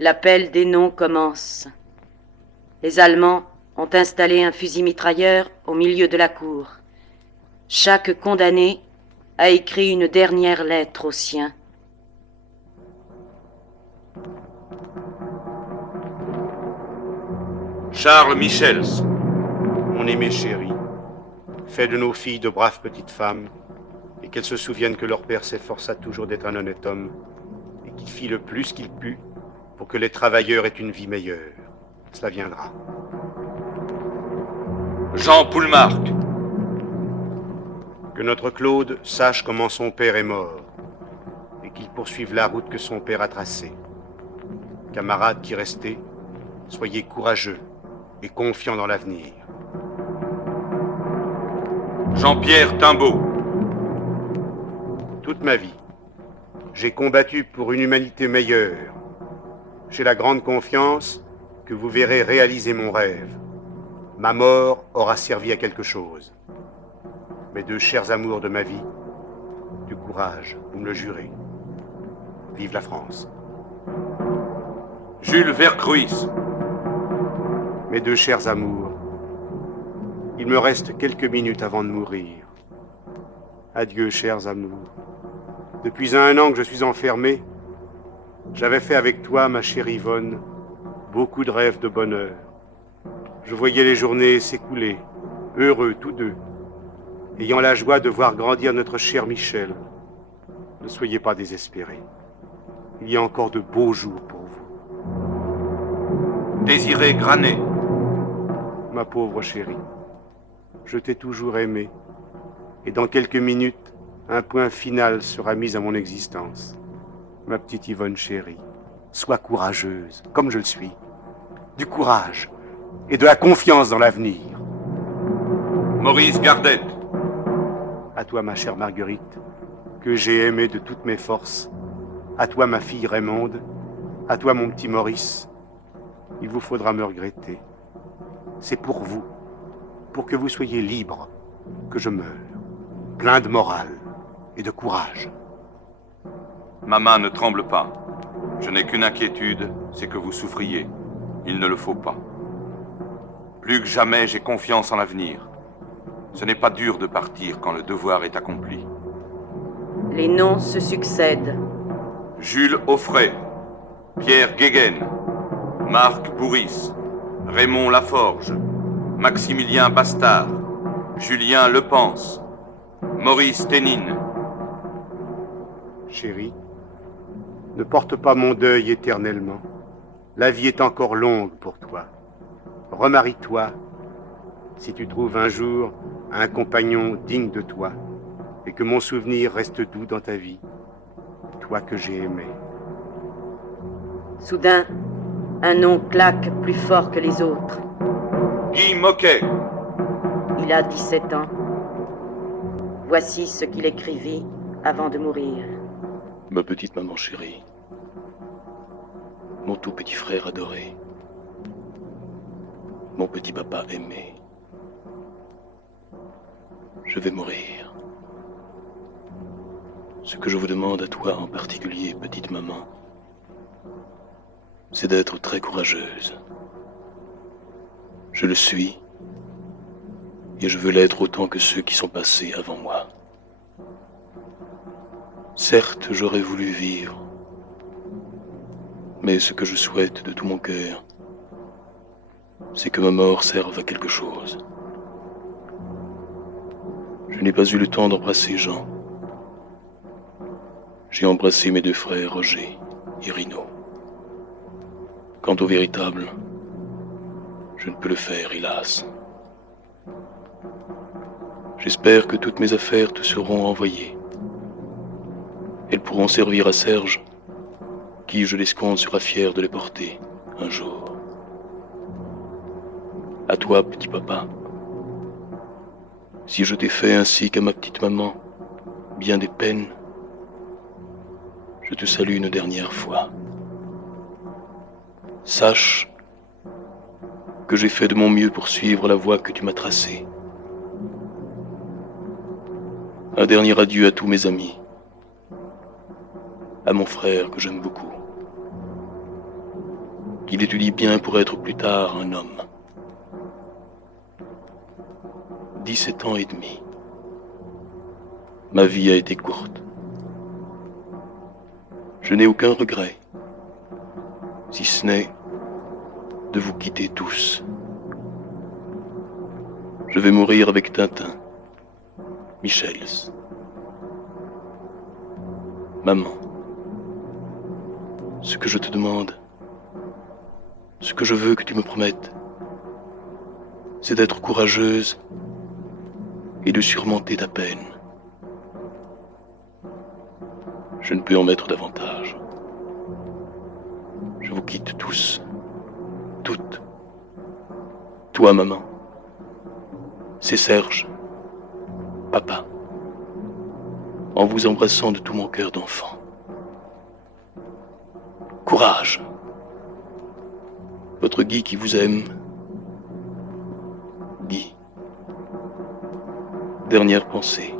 L'appel des noms commence. Les Allemands ont installé un fusil mitrailleur au milieu de la cour. Chaque condamné a écrit une dernière lettre au sien. Charles Michels. Mon aimé chéri, fais de nos filles de braves petites femmes, et qu'elles se souviennent que leur père s'efforça toujours d'être un honnête homme, et qu'il fit le plus qu'il put pour que les travailleurs aient une vie meilleure. Cela viendra. Jean Poulmark. Que notre Claude sache comment son père est mort, et qu'il poursuive la route que son père a tracée. Camarades qui restez, soyez courageux et confiants dans l'avenir. Jean-Pierre Timbaud. Toute ma vie, j'ai combattu pour une humanité meilleure. J'ai la grande confiance que vous verrez réaliser mon rêve. Ma mort aura servi à quelque chose. Mes deux chers amours de ma vie, du courage, vous me le jurez. Vive la France. Jules Vercruis. Mes deux chers amours, il me reste quelques minutes avant de mourir. Adieu, chers amours. Depuis 1 an que je suis enfermé, j'avais fait avec toi, ma chère Yvonne, beaucoup de rêves de bonheur. Je voyais les journées s'écouler, heureux tous deux, ayant la joie de voir grandir notre cher Michel. Ne soyez pas désespérés. Il y a encore de beaux jours pour vous. Désiré Granet. Ma pauvre chérie, je t'ai toujours aimé, et dans quelques minutes, un point final sera mis à mon existence. Ma petite Yvonne chérie, sois courageuse, comme je le suis. Du courage et de la confiance dans l'avenir. Maurice Gardette. À toi, ma chère Marguerite, que j'ai aimée de toutes mes forces. À toi, ma fille Raymonde. À toi, mon petit Maurice. Il vous faudra me regretter. C'est pour vous, pour que vous soyez libres, que je meurs, plein de morale et de courage. Ma main ne tremble pas. Je n'ai qu'une inquiétude, c'est que vous souffriez. Il ne le faut pas. Plus que jamais, j'ai confiance en l'avenir. Ce n'est pas dur de partir quand le devoir est accompli. Les noms se succèdent. Jules Offray, Pierre Guéguen, Marc Bourris, Raymond Laforge, Maximilien Bastard, Julien Lepens, Maurice Ténine. Chérie, ne porte pas mon deuil éternellement. La vie est encore longue pour toi. Remarie-toi, si tu trouves un jour un compagnon digne de toi, et que mon souvenir reste doux dans ta vie, toi que j'ai aimé. Soudain, un nom claque plus fort que les autres. Guy Moquet. Il a 17 ans. Voici ce qu'il écrivit avant de mourir. Ma petite maman chérie, mon tout petit frère adoré, mon petit papa aimé, je vais mourir. Ce que je vous demande à toi en particulier, petite maman, c'est d'être très courageuse. Je le suis, et je veux l'être autant que ceux qui sont passés avant moi. Certes, j'aurais voulu vivre, mais ce que je souhaite de tout mon cœur, c'est que ma mort serve à quelque chose. Je n'ai pas eu le temps d'embrasser Jean. J'ai embrassé mes deux frères Roger et Rino. Quant au véritable, je ne peux le faire, hélas. J'espère que toutes mes affaires te seront envoyées. Elles pourront servir à Serge, qui, je l'escompte, sera fier de les porter un jour. À toi, petit papa. Si je t'ai fait ainsi qu'à ma petite maman bien des peines, je te salue une dernière fois. Sache que j'ai fait de mon mieux pour suivre la voie que tu m'as tracée. Un dernier adieu à tous mes amis, à mon frère que j'aime beaucoup. qu'il étudie bien pour être plus tard un homme. 17 ans et demi. Ma vie a été courte. Je n'ai aucun regret, si ce n'est de vous quitter tous. Je vais mourir avec Tintin, Michels. Maman, ce que je te demande, ce que je veux que tu me promettes, c'est d'être courageuse et de surmonter ta peine. Je ne peux en mettre davantage. Je vous quitte tous, toutes. Toi, maman, c'est Serge, papa, en vous embrassant de tout mon cœur d'enfant. Courage! Votre Guy qui vous aime. Guy. Dernière pensée.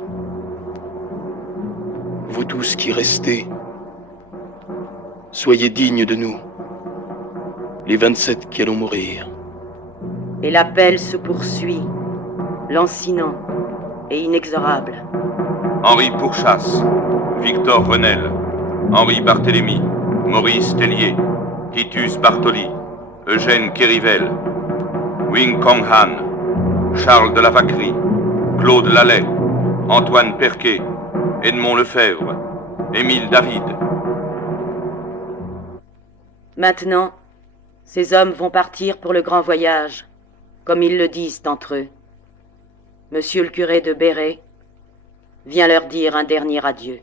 Vous tous qui restez, soyez dignes de nous, les 27 qui allons mourir. Et l'appel se poursuit, lancinant et inexorable. Henri Pourchasse, Victor Renel, Henri Barthélemy, Maurice Tellier, Titus Bartoli, Eugène Kérivel, Wing Kong Han, Charles de la Vacquerie, Claude Lallet, Antoine Perquet, Edmond Lefebvre, Émile David. Maintenant, ces hommes vont partir pour le grand voyage, comme ils le disent entre eux. Monsieur le curé de Béret vient leur dire un dernier adieu.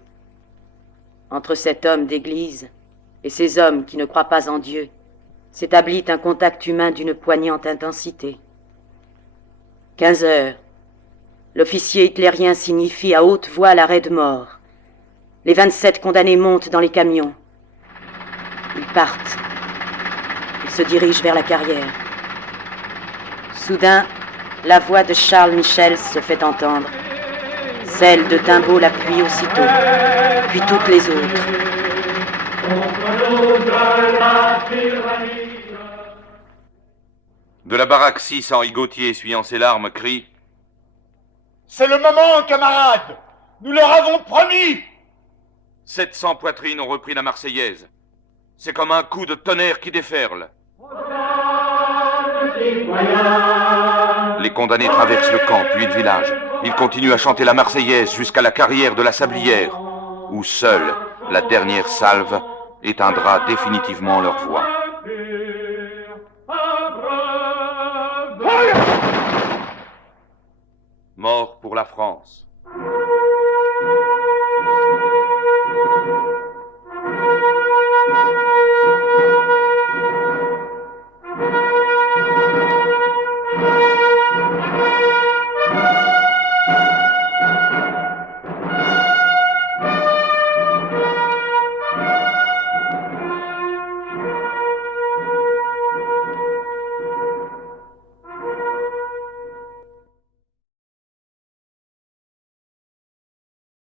Entre cet homme d'église et ces hommes qui ne croient pas en Dieu s'établit un contact humain d'une poignante intensité. 15 heures. L'officier hitlérien signifie à haute voix l'arrêt de mort. Les 27 condamnés montent dans les camions. Ils partent. Ils se dirigent vers la carrière. Soudain, la voix de Charles Michels se fait entendre. Celle de Timbaud l'appuie aussitôt, puis toutes les autres. De la baraque 6, Henri Gauthier, essuyant ses larmes, crie: C'est le moment, camarades! Nous leur avons promis! 700 poitrines ont repris la Marseillaise. C'est comme un coup de tonnerre qui déferle. Les condamnés traversent le camp, puis le village. Ils continuent à chanter la Marseillaise jusqu'à la carrière de la Sablière, où seule la dernière salve éteindra définitivement leur voix. Mort pour la France.